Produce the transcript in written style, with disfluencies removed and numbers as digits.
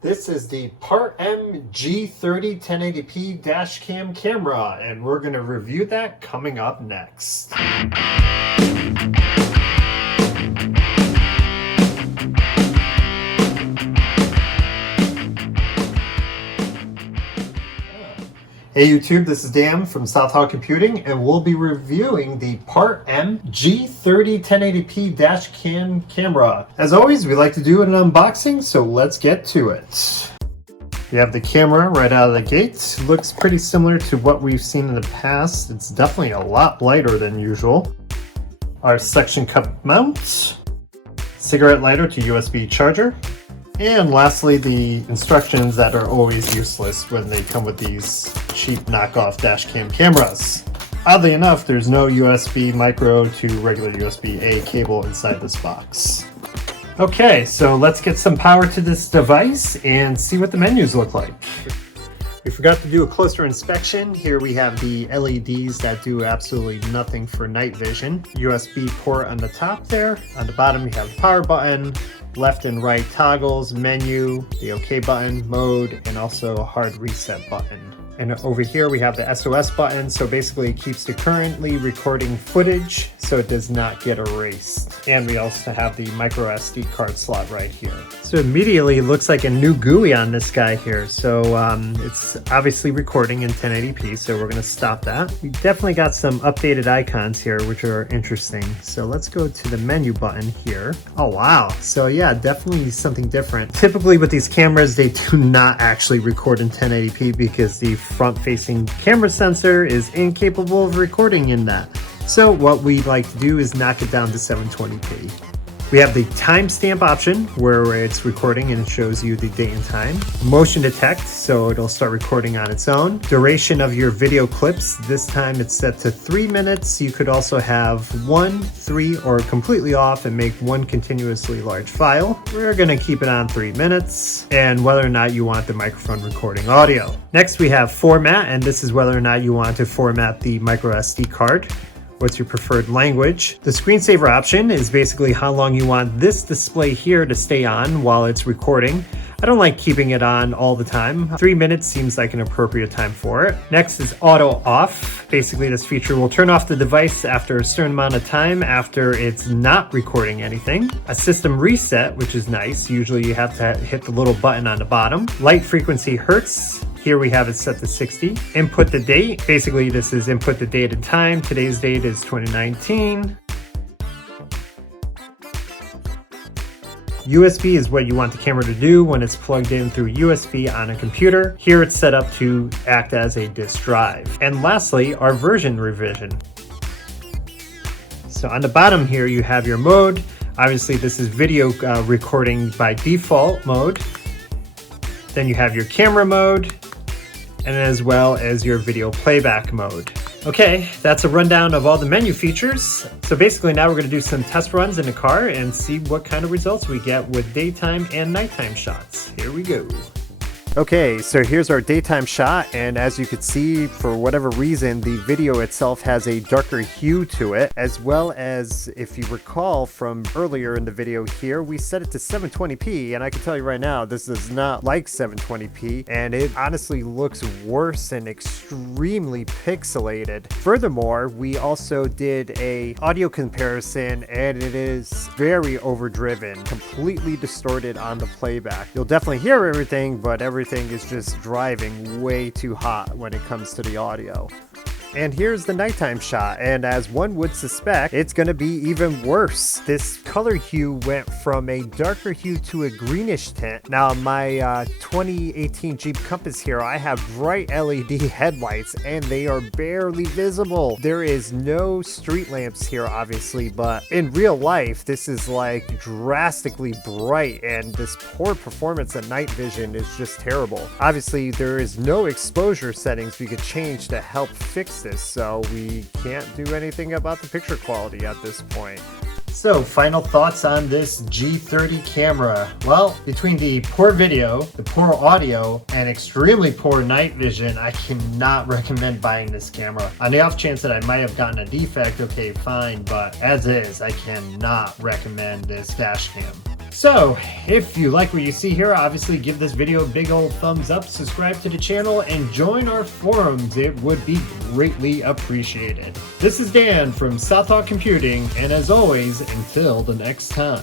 This is the Partm G30 1080p dash cam camera, and we're going to review that coming up next. Hey YouTube, this is Dan from Southall Computing, and we'll be reviewing the Partm G30 1080p dash cam camera. As always, we like to do an unboxing, so let's get to it. We have the camera right out of the gate. Looks pretty similar to what we've seen in the past. It's definitely a lot lighter than usual. Our suction cup mount, cigarette lighter to USB charger, and lastly, the instructions that are always useless when they come with these cheap knockoff dashcam cameras. Oddly enough, there's no USB micro to regular USB-A cable inside this box. Okay, so let's get some power to this device and see what the menus look like. We forgot to do a closer inspection. Here we have the LEDs that do absolutely nothing for night vision. USB port on the top there. On the bottom you have the power button, left and right toggles, menu, the OK button, mode, and also a hard reset button. And over here we have the SOS button, so basically it keeps the currently recording footage so it does not get erased. And we also have the micro SD card slot right here. So immediately it looks like a new GUI on this guy here. So it's obviously recording in 1080p, so we're gonna stop that. We definitely got some updated icons here, which are interesting. So let's go to the menu button here. Oh wow, so yeah, definitely something different. Typically with these cameras, they do not actually record in 1080p because the front-facing camera sensor is incapable of recording in that. So what we like to do is knock it down to 720p. We have the timestamp option where it's recording and it shows you the date and time. Motion detect, so it'll start recording on its own. Duration of your video clips, this time it's set to 3 minutes. You could also have 1, 3, or completely off and make one continuously large file. We're gonna keep it on 3 minutes, and whether or not you want the microphone recording audio. Next we have format, and this is whether or not you want to format the micro SD card. What's your preferred language? The screensaver option is basically how long you want this display here to stay on while it's recording. I don't like keeping it on all the time. 3 minutes seems like an appropriate time for it. Next is auto off. Basically this feature will turn off the device after a certain amount of time after it's not recording anything. A system reset, which is nice. Usually you have to hit the little button on the bottom. Light frequency hertz. Here we have it set to 60. Input the date. Basically this is input the date and time. Today's date is 2019. USB is what you want the camera to do when it's plugged in through USB on a computer. Here it's set up to act as a disk drive. And lastly, our version revision. So on the bottom here you have your mode. Obviously this is video recording by default mode. Then you have your camera mode, and as well as your video playback mode. Okay, that's a rundown of all the menu features. So basically now we're gonna do some test runs in the car and see what kind of results we get with daytime and nighttime shots. Here we go. Okay, so here's our daytime shot, and as you can see, for whatever reason, the video itself has a darker hue to it, as well as, if you recall from earlier in the video here, we set it to 720p, and I can tell you right now, this is not like 720p, and it honestly looks worse and extremely pixelated. Furthermore, we also did a audio comparison, and it is very overdriven, completely distorted on the playback. You'll definitely hear everything, but everything is just driving way too hot when it comes to the audio. And here's the nighttime shot, and as one would suspect, it's gonna be even worse. This color hue went from a darker hue to a greenish tint. Now my 2018 Jeep Compass here, I have bright LED headlights and they are barely visible. There is no street lamps here obviously, but in real life this is like drastically bright, and this poor performance at night vision is just terrible. Obviously there is no exposure settings we could change to help fix this, so we can't do anything about the picture quality at this point. So, final thoughts on this G30 camera. Well, between the poor video, the poor audio, and extremely poor night vision, I cannot recommend buying this camera. On the off chance that I might have gotten a defect, okay, fine, but as is, I cannot recommend this dash cam. So, if you like what you see here, obviously give this video a big old thumbs up, subscribe to the channel, and join our forums. It would be greatly appreciated. This is Dan from Southall Computing, and as always, until the next time.